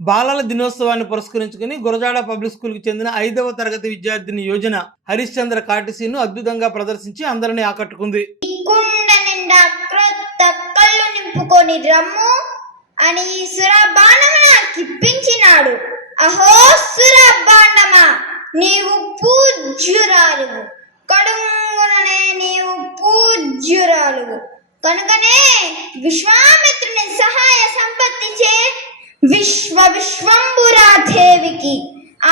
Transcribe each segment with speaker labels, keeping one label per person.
Speaker 1: బాలల దినోత్సవాన్ని పురస్కరించుకుని గురజాడ పబ్లిక్ స్కూల్కి చెందిన ఐదవ తరగతి విద్యార్థిని యోజన హరిశ్చంద్ర కాటిసీను అద్భుతంగా ప్రదర్శించి అందరినీ ఆకట్టుకుంది.
Speaker 2: కుండ నిండా క్రొత్త కళ్ళు నింపుకొని రమ్ము అని సురబాణమున కిప్పించినాడు. అహో సురబాండమా నీవు పూజ్యురాలు కడుంగుననే నీవు పూజ్యురాలు కనుకనే విశ్వామిత్రుని సహాయ సంపత్తి చే విశ్వ విశ్వంబురా దేవికి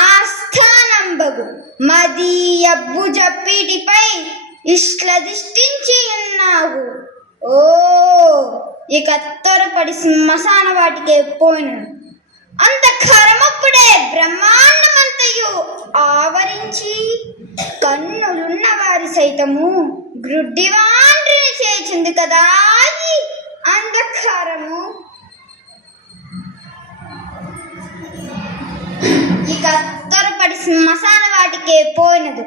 Speaker 2: ఆస్థానంబగు మదీయ భుజ పీటిపై ఇష్లదిష్టించి ఉన్నావు. ఓ ఇక త్వరపడి శ్మశాన వాటికే పోయిను. అంతఃకరమప్పుడే బ్రహ్మాండమంతయు ఆవరించి కన్నులున్న వారి సైతము గ్రుడ్డివాండ్రిని చేసింది కదా అంధకారము. ఇక త్వరపడి శ్మశాన వాటికే పోయినదు.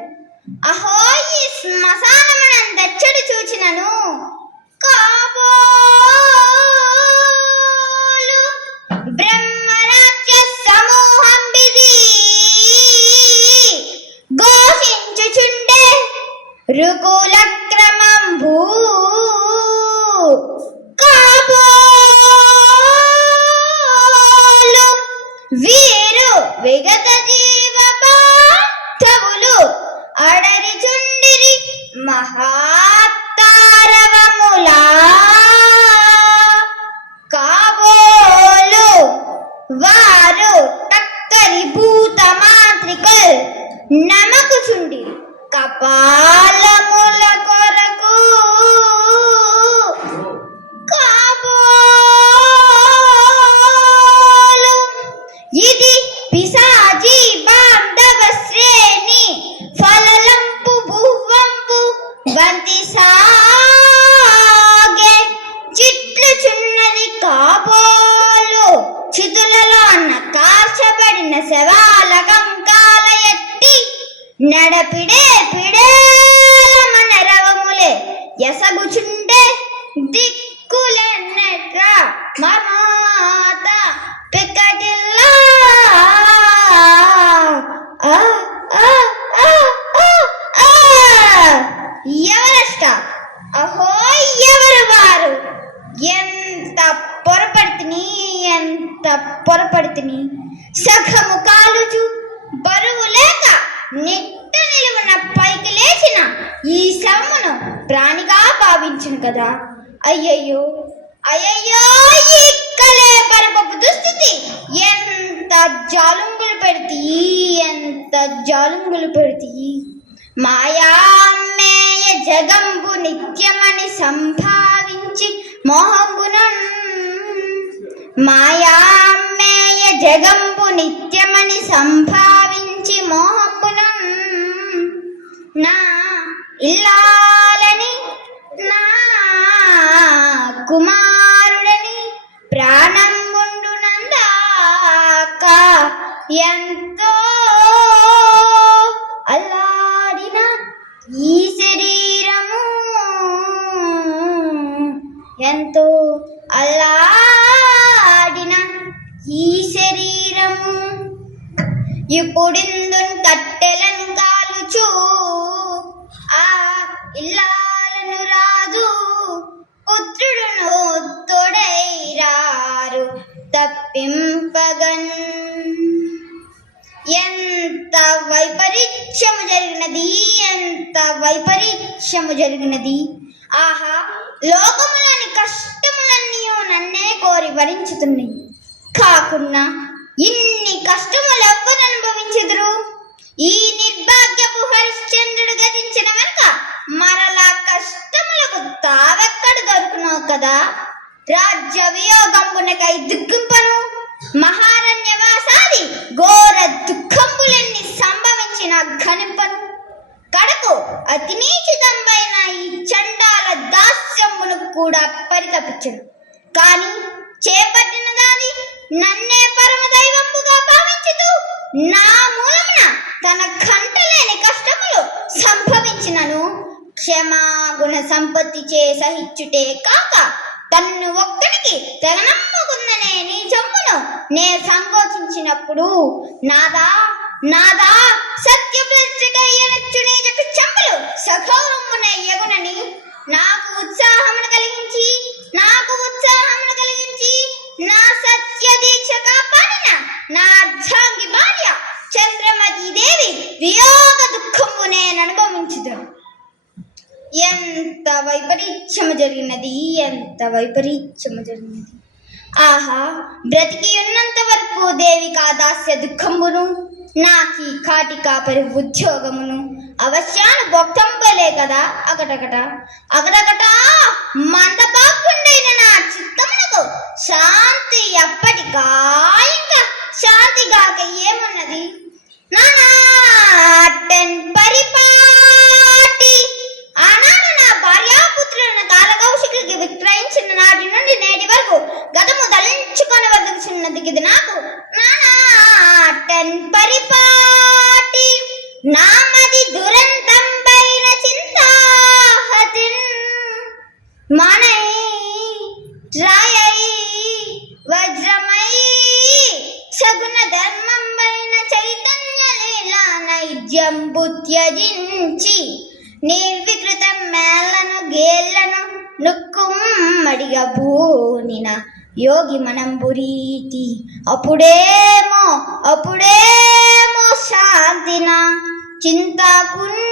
Speaker 2: అహోయ్ ఈ శ్మశానమునందచ్చడు చూచినను. Aha. పిడే పిడే మన రవములే. ఎసగుచుండే దిక్కులెన్నట్రా? మమాత పిక్కటిల్లా. ఆ, ఆ, ఆ. ఎవరష్ట? అహో ఎవరు వారు? ఎంత పొరపడుతుని ఎంత పొరపడుతుని. సఖము కాలుచు బరువు లేక నిట్ట నిలువున పైకి లేచిన ఈ శవమును ప్రాణిగా భావించను కదా. అయ్యయ్యో అయ్యయ్యో ఈ పరపపు దుస్థితి. ఎంత జాలుంగులు పెడితే ఎంత జాలుంగులు పెడితే. మాయామేయ జగంబు నిత్యమని సంభావించి మోహంబునన్. మాయామేయ జగంబు నిత్యమని సంభావించి మోహ నా ఇల్లాలని నా కుమారుడని ప్రాణం ఉండునందాక ఎంత కోరి కాకుండా కాకున్నా ఇన్ని కష్టములు ఎవ్వరు అనుభవించదురు? ఈ నిర్భాగ్యపు హరిశ్చంద్రుడు గతించిన వెనుక మరలా కష్టములకు తావెక్కడ దొరుకునావు కదా? రాజ్య వియోగంబునకై దుఃఖింపను. మహారణ్యవాసాది ఘోర దుఃఖంబులన్నీ సంభవించిన ఘనింపను. కడకు అతి నీచితంపైన ఈ చండాల దాస్యమును కూడా పరితపించను. కానీ చేపట్టిన దాని నన్నే పరమ దైవంబుగా భావించుతూ నా మూలమున తన కంటలేని కష్టములు సంభవించినను. క్షమాగుణ సంపత్తి చే సహించుటే కాక తన్ను ఒక్కడికి తెగనమ్మకుందనే నీ జమ్మును నేను సంకోచించినప్పుడు నాదా నాదా సత్యప్రతికయ్యనొచ్చు నీ జట్టు చెంపలు సఖౌరమున ఎగునని నాకు ఉత్సాహమును కలిగించి నాకు ఉత్సాహమును కలిగించి నా సత్య దీక్ష కాపాడిన నా అర్ధాంగి భార్య చంద్రమతి దేవి వియోగ దుఃఖము నేను అనుభవించుతాను ఎంత వైపరీత్యము జరిగినది ఎంత వైపరీత్యము జరిగినది. ఆహా బ్రతికి ఉన్నంత వరకు దేవి కాదాస్య దుఃఖమును నాకి కాటి కాపరి ఉద్యోగమును. అవశ్యాను భక్తంపలే కదా అకటకట అకటకట మందపాకుండైన నా చిత్తమునకు శాంతి ఎప్పటికా ఇంకా శాంతి ఏమున్నది? నానా మనై రాయై వజ్రమై సగుణ ధర్మం పైన చైతన్య లీలా నైద్యం త్యజించి నిర్వికృత మేళ్ళను గేళ్ళను నుక్కుమ్మడిగా భూనిన యోగి మనం బురీతి అప్పుడేమో అప్పుడేమో శాంతిన చింతాకున్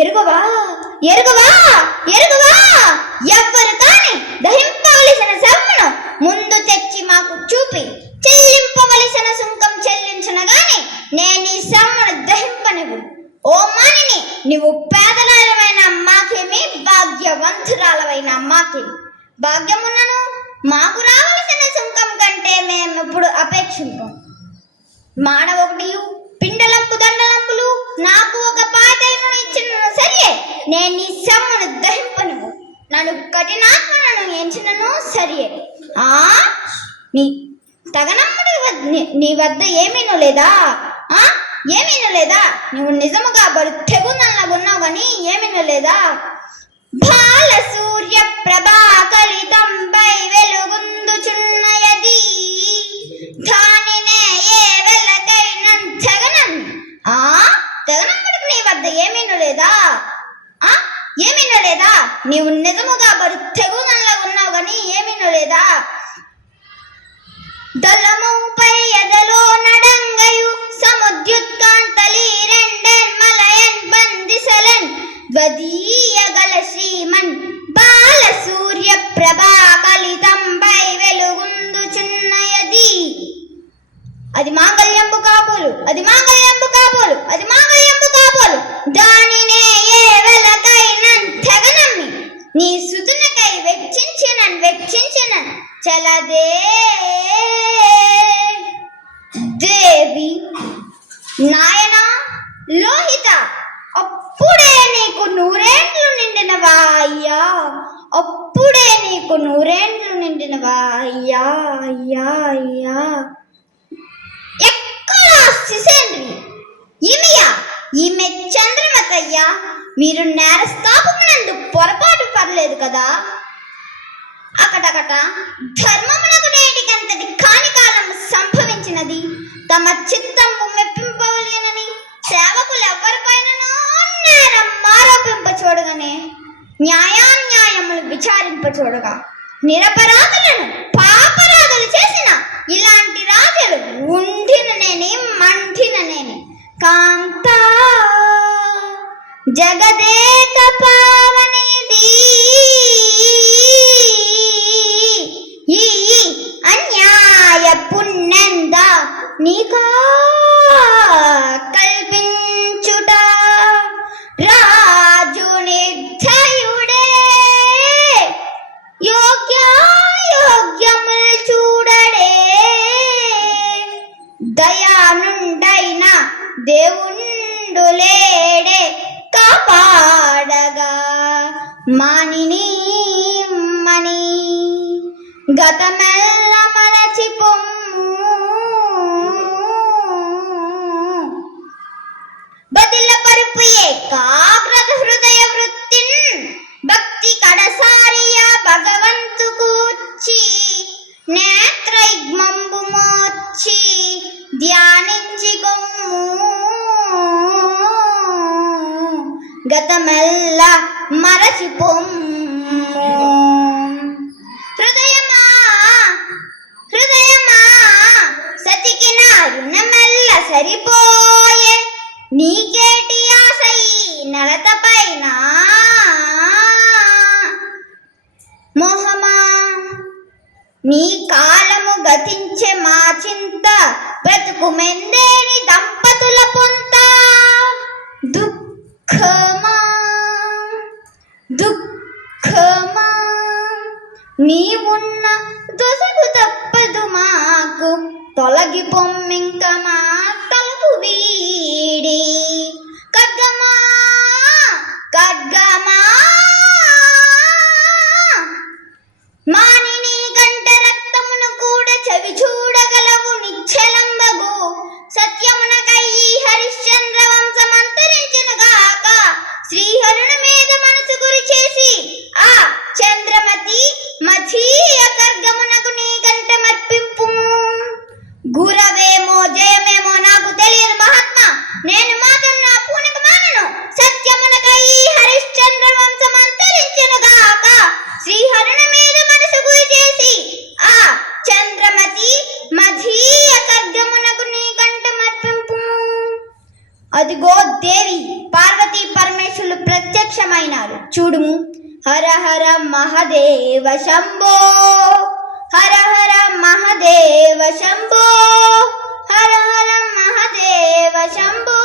Speaker 2: ఎరుగవా? ఎరుగవా? ఎరుగవా? ఎవ్వరు కాని దహింపవలసిన సమ్మును ముందు తెచ్చి మాకు చూపి. చెల్లింపవలసిన సుంకం చెల్లించిన గాని నేను ఈ సమ్మును దహింపనివ్వు. ఓ మానిని నీవు పేదరాలమైన మాకేమి భాగ్యవంతురాలమైన మాకేమి భాగ్యమున్నను మాకు రావలసిన సుంకం కంటే మేము ఇప్పుడు అపేక్షింపం. మానవ ఒకటి పిండలంపు దండలంపులు నాకు ఒక పాటైన ఇచ్చిన సరియే నేను నీ సమ్మును దహింపను. నన్ను కఠినాత్మను ఎంచినను. సరియే ఆ? నీ తగనమ్ముడి నీ- వద్ద ఏమీనూ లేదా? ఆ? ఏమీనూ లేదా? నువ్వు నిజముగా బరు తెగునల్లా ఉన్నావు కానీ ఏమీనూ లేదా? బాల సూర్య ప్రభా కలితంపై వెలుగుందుచున్నయది దానినే ఏ వెలకైన తెగనన్ ఆ తెగనమ్మడికి నీ వద్ద ఏమీనూ లేదా ఏమినలేదా? నీవు నిజముగా బరు తెగునల్లా ఉన్నావు కానీ ఏమినలేదా? దళముపై ఎదలో నడంగయు సముద్యుత్కాంతలి రెండెన్ మలయన్ బందిసలన్ ద్వదీయగల శ్రీమన్ బాల సూర్య ప్రభా కలితంపై వెలుగుందుచున్నయది. అది మాంగళ్యంబు కాపులు అది మాంగళ్యంబు నీకు నూరేళ్ళు నిండినవా? అయ్యా అయ్యా అయ్యా. ఎక్కడ శిశేంద్రి ఈమెయా? ఈమె చంద్రమతయ్యా మీరు నేరస్థాపమునందు పొరపాటు పడలేదు కదా? అకటకట ధర్మమునకు నేటికంతటి కాని కాలం సంభవించినది. తమ చిత్తము మెప్పింపవలేనని సేవకులు ఎవరిపైననో నేరం మారోపింప చూడగానే. న్యాయ చూడగా నిరపరాధులను పాపరాధులు చేసిన ఇలాంటి రాజులు ఉండిననేని మండిననేని. కాంత జగదేక పావనేది. ఈ అన్యాయ పుణ్యంద నీకా మానిని మణి గతమే మరచి పొమ్ము హృదయమా హృదయమా సతికిన రుణమెల్ల సరిపోయే నీకేటి ఆశయి నలత పైన. మోహమా నీ కాలము గతించే మా చింత బ్రతుకు మెందేని నీవున్న దొసగు తప్పదు మాకు. తొలగి పొమ్మింక మా తలుపు వీడి. ఖడ్గమా ఖడ్గమా. మానిని కంట రక్తమును కూడా చవి చూడగలవు నిశ్చలంబగు. సత్యమునకై ఈ హరిశ్చంద్ర వంశమంతరించిన గాక. శ్రీహరుని మీద మనసు గురి చేసి ఆ చంద్రమతి మధీయ కర్గమునకు నీ గంట మర్పింపు గురవేమో జయమేమో నాకు తెలియదు మహాత్మా. నేను మాత్రం నా పూనకు మానను. సత్యమునకై ఈ హరిశ్చంద్ర వంశం అంతరించును గాక. శ్రీహరుని మీద మనసు గురి చేసి ఆ చంద్రమతి మధీయ కర్గమునకు నీ గంట మర్పింపు అదిగో దేవి పార్వతీ పరమేశ్వరులు ప్రత్యక్షమైనారు. చూడుము. హర హర మహదేవ శంభో హర హర మహదేవ శంభో హర హర మహదేవ శంభో